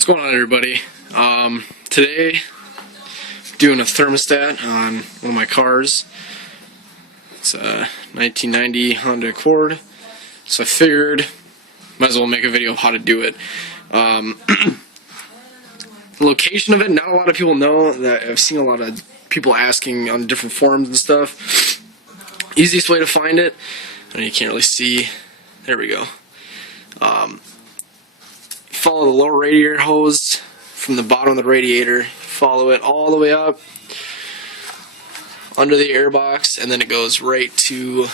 What's going on, everybody? Today, doing a thermostat on one of my cars. It's a 1990 Honda Accord, so I figured might as well make a video of how to do it. The location of it, not a lot of people know. That I've seen a lot of people asking on different forums and stuff. Easiest way to find it, and you can't really see. There we go. Follow the lower radiator hose from the bottom of the radiator, follow it all the way up under the air box, and then it goes right to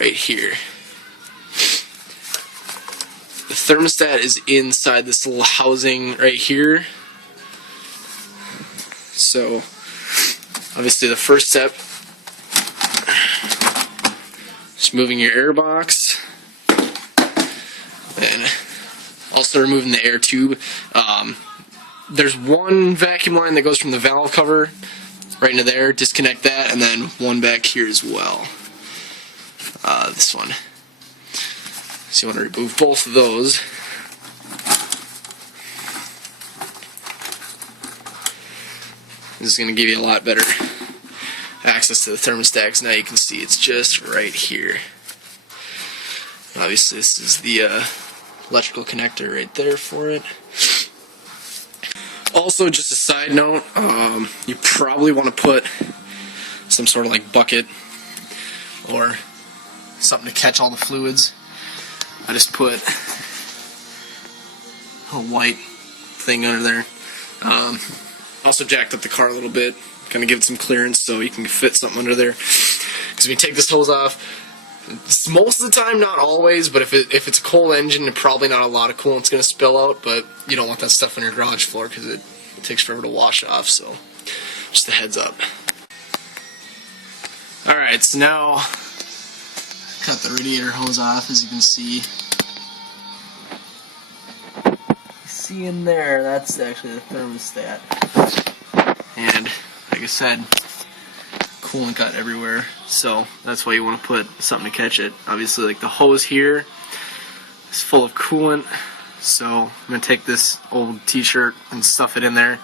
right here. The thermostat is inside this little housing right here. So obviously the first step is moving your air box, and also removing the air tube. There's one vacuum line that goes from the valve cover right into there. Disconnect that, and then one back here as well. This one. So you want to remove both of those. This is going to give you a lot better access to the thermostat, because now you can see it's just right here. Obviously this is the electrical connector right there for it. Also, just a side note, you probably want to put some sort of like bucket or something to catch all the fluids. I just put a white thing under there. Also jacked up the car a little bit, kind of give it some clearance so you can fit something under there. Because when you take this hose off, most of the time, not always, but if it's a cold engine, probably not a lot of coolant's going to spill out, but you don't want that stuff on your garage floor because it takes forever to wash off, so just a heads up. Alright, so now cut the radiator hose off, as you can see. See in there, that's actually the thermostat. And like I said, coolant got everywhere, so that's why you want to put something to catch it. Obviously, like the hose here is full of coolant, so I'm going to take this old t-shirt and stuff it in there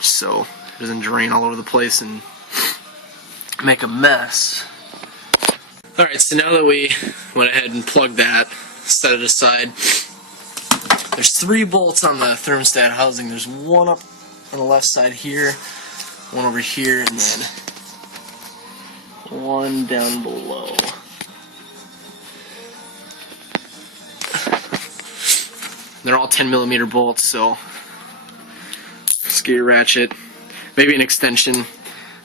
so it doesn't drain all over the place and make a mess. Alright, so now that we went ahead and plugged that, set it aside, there's 3 bolts on the thermostat housing. There's one up on the left side here, one over here, and then one down below. They're all 10mm bolts, so just get your ratchet. Maybe an extension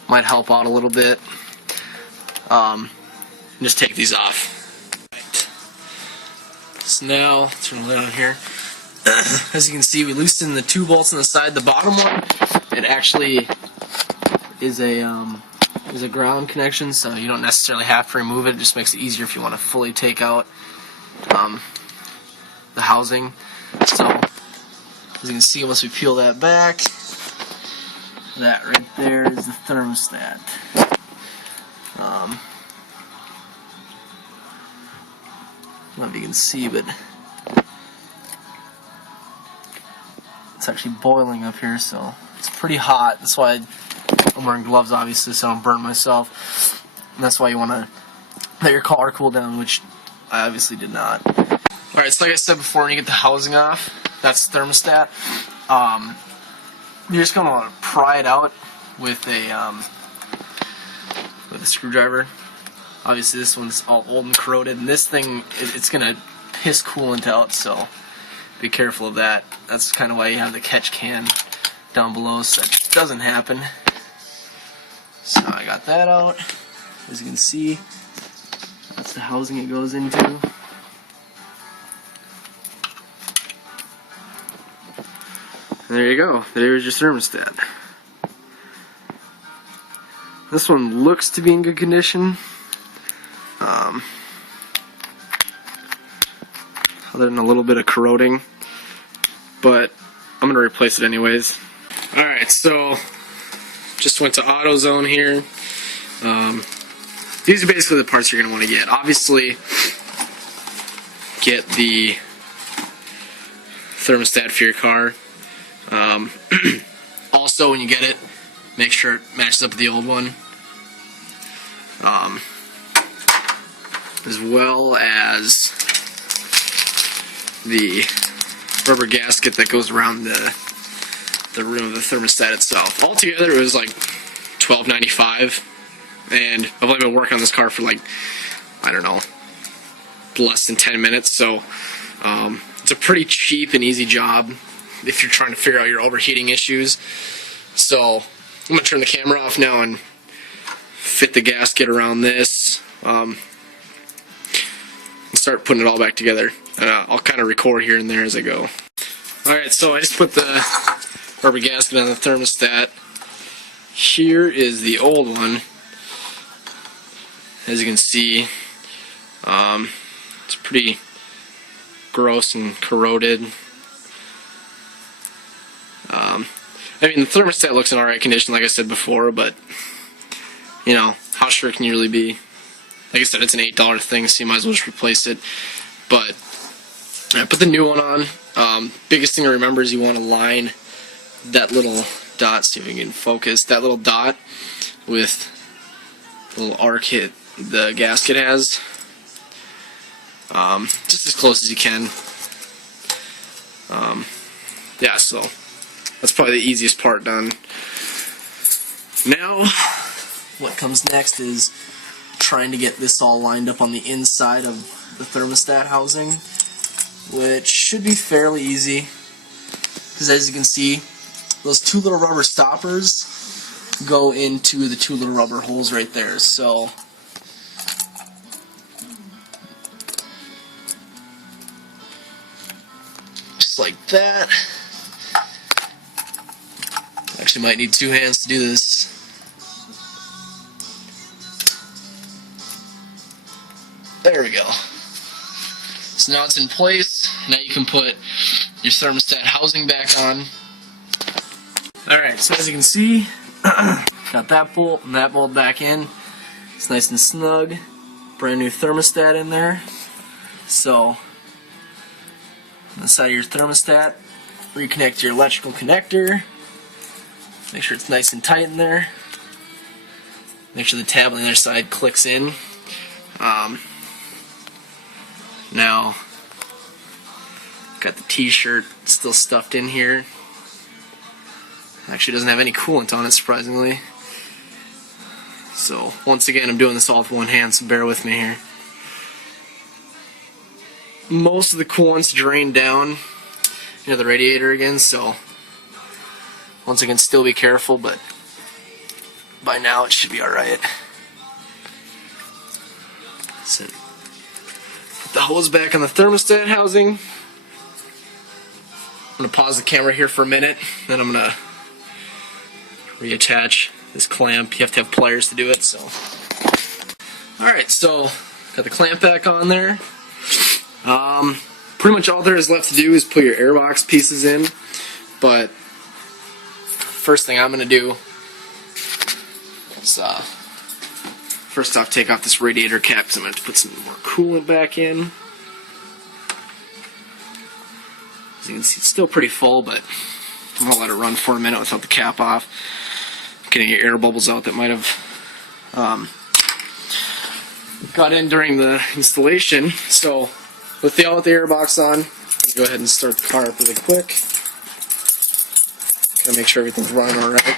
might help out a little bit. Just take these off. Right. So now, turn the lid on here. As you can see, we loosened the 2 bolts on the side. The bottom one, it actually is a ground connection, so you don't necessarily have to remove it. It just makes it easier if you want to fully take out the housing. So as you can see, once we peel that back, that right there is the thermostat. I don't know if you can see, but it's actually boiling up here, so it's pretty hot. That's why I'm wearing gloves, obviously, so I don't burn myself. And that's why you want to let your car cool down, which I obviously did not. Alright, so like I said before, when you get the housing off, that's the thermostat. You're just going to pry it out with a screwdriver. Obviously this one's all old and corroded, and this thing, it's going to piss coolant out, so be careful of that. That's kind of why you have the catch can down below, so that doesn't happen. So I got that out. As you can see, that's the housing it goes into. And there you go. There's your thermostat. This one looks to be in good condition. Other than a little bit of corroding, but I'm going to replace it anyways. Alright, so just went to AutoZone here. These are basically the parts you're going to want to get. Obviously, get the thermostat for your car. Also, when you get it, make sure it matches up with the old one. As well as the rubber gasket that goes around the rim of the thermostat itself. Altogether, it was like $12.95, and I've only been working on this car for like, I don't know, less than 10 minutes, so it's a pretty cheap and easy job if you're trying to figure out your overheating issues. So I'm going to turn the camera off now and fit the gasket around this, and start putting it all back together. I'll kind of record here and there as I go. Alright, so I just put the rubber gasket on the thermostat. Here is the old one. As you can see, it's pretty gross and corroded. I mean, the thermostat looks in alright condition, like I said before, but, you know, how sure can you really be? Like I said, it's an $8 thing, so you might as well just replace it. But I put the new one on. Biggest thing to remember is you want to line that little dot, see if we can focus, that little dot with the little arc hit the gasket has. Just as close as you can. Yeah, so that's probably the easiest part done. Now, what comes next is trying to get this all lined up on the inside of the thermostat housing, which should be fairly easy, because as you can see, those two little rubber stoppers go into the two little rubber holes right there. So just like that. Actually might need two hands to do this. There we go. So now it's in place. Now you can put your thermostat housing back on. Alright, so as you can see, got that bolt and that bolt back in. It's nice and snug. Brand new thermostat in there. So, on the side of your thermostat, reconnect your electrical connector. Make sure it's nice and tight in there. Make sure the tab on the other side clicks in. Now, got the t-shirt still stuffed in here. Actually doesn't have any coolant on it, surprisingly. So, once again, I'm doing this all with one hand, so bear with me here. Most of the coolant's drained down into the radiator again, so once again, still be careful, but by now it should be alright. So, put the hose back on the thermostat housing. I'm going to pause the camera here for a minute, then I'm going to reattach this clamp. You have to have pliers to do it, so. Alright, so got the clamp back on there. Pretty much all there is left to do is put your airbox pieces in, but first thing I'm going to do is first off take off this radiator cap because I'm going to put some more coolant back in. As you can see, it's still pretty full, but I'm going to let it run for a minute without the cap off. Getting your air bubbles out that might have got in during the installation. So with the air box on, go ahead and start the car up really quick. Gotta make sure everything's running alright.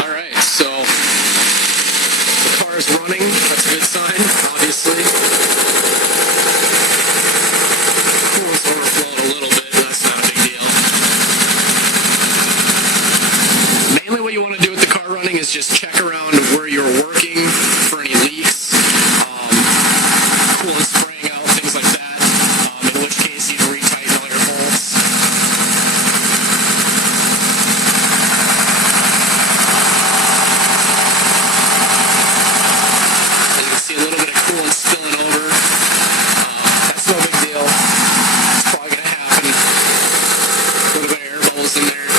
Alright, so the car is running. That's a good sign, obviously. Coolant's overflowed a little bit, but that's not a big deal. Mainly what you want to do with the car running is just check around where you're working for any leaks, coolant spraying out, things like that, in which case you need to retighten all your bolts. As you can see, a little bit of coolant spilling over. That's no big deal. It's probably going to happen. A little bit of air bubbles in there.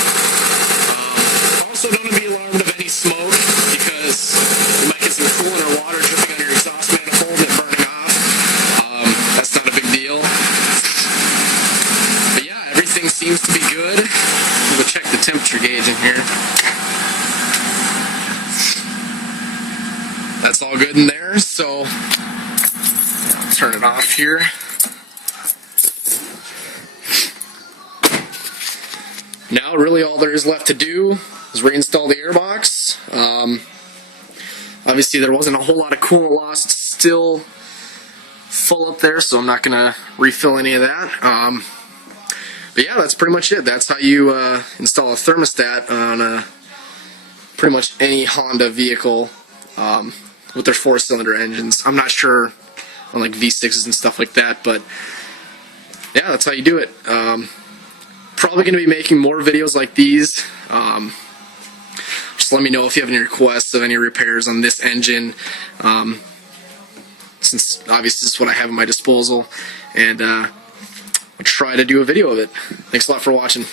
check the temperature gauge in here. That's all good in there, so I'll turn it off here. Now really all there is left to do is reinstall the airbox. Obviously there wasn't a whole lot of coolant loss. It's still full up there, so I'm not going to refill any of that. But yeah, that's pretty much it. That's how you install a thermostat on pretty much any Honda vehicle with their 4-cylinder engines. I'm not sure on like V6s and stuff like that, but yeah, that's how you do it. Probably going to be making more videos like these. Just let me know if you have any requests of any repairs on this engine, since obviously this is what I have at my disposal, and I'll try to do a video of it. Thanks a lot for watching.